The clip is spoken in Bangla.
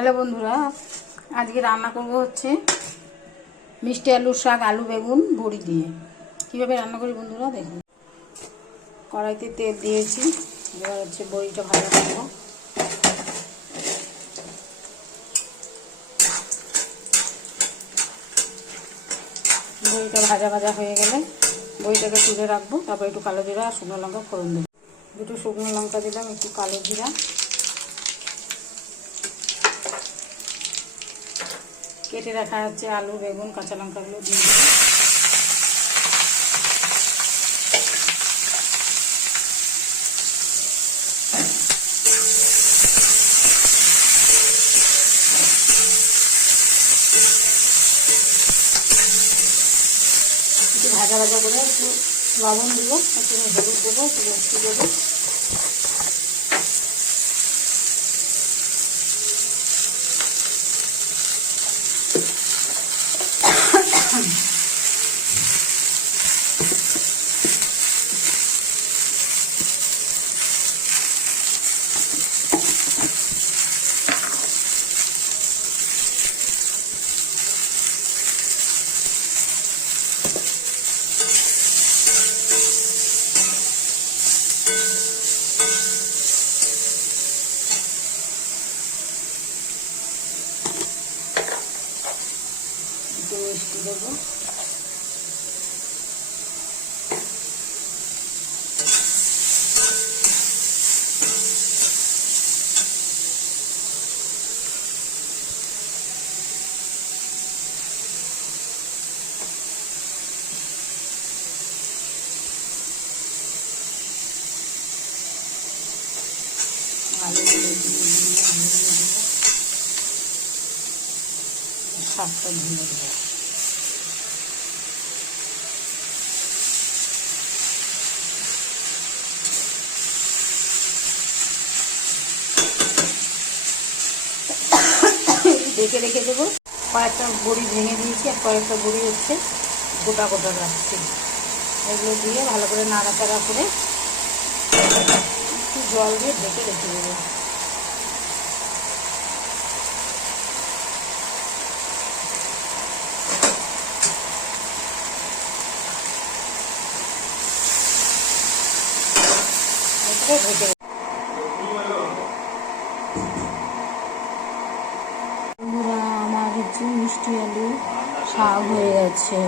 হ্যালো বন্ধুরা, আজকে রান্না করব হচ্ছে মিষ্টি আলুর শাক, আলু বেগুন বড়ি দিয়ে। কীভাবে রান্না করি বন্ধুরা দেখুন। কড়াইতে তেল দিয়েছি, এবার হচ্ছে বড়িটা ভাজা করবো। বড়িটা ভাজা ভাজা হয়ে গেলে বড়িটাকে তুলে রাখবো। তারপর একটু কালো জিরা আর শুকনো লঙ্কা ফোড়ন দেবো। দুটো শুকনো লঙ্কা দিলাম, একটু কালো জিরা, কেটে রাখা হচ্ছে আলু বেগুন কাঁচা লঙ্কাগুলো দিয়ে দেবো। একটু ভাজা ভাজা করে একটু লবণ দেবো, একটু হলুদ দেবো, একটু মিষ্টি দেবো। একটু মিষ্টি দেবো। আলুগুলো দিয়ে শাকটা ধুয়ে দেবো। ঢেকে রেখে দেবো। কয়েকটা বড়ি ভেঙে দিয়েছি আর কয়েকটা বড়ি হচ্ছে গোটা গোটা রাখছি। এগুলো দিয়ে ভালো করে নাড়াচাড়া করে একটু জল দিয়ে ঢেকে রেখে দেবো। ঢেকে আমার হচ্ছে মিষ্টি আলু শাক হয়ে গেছে।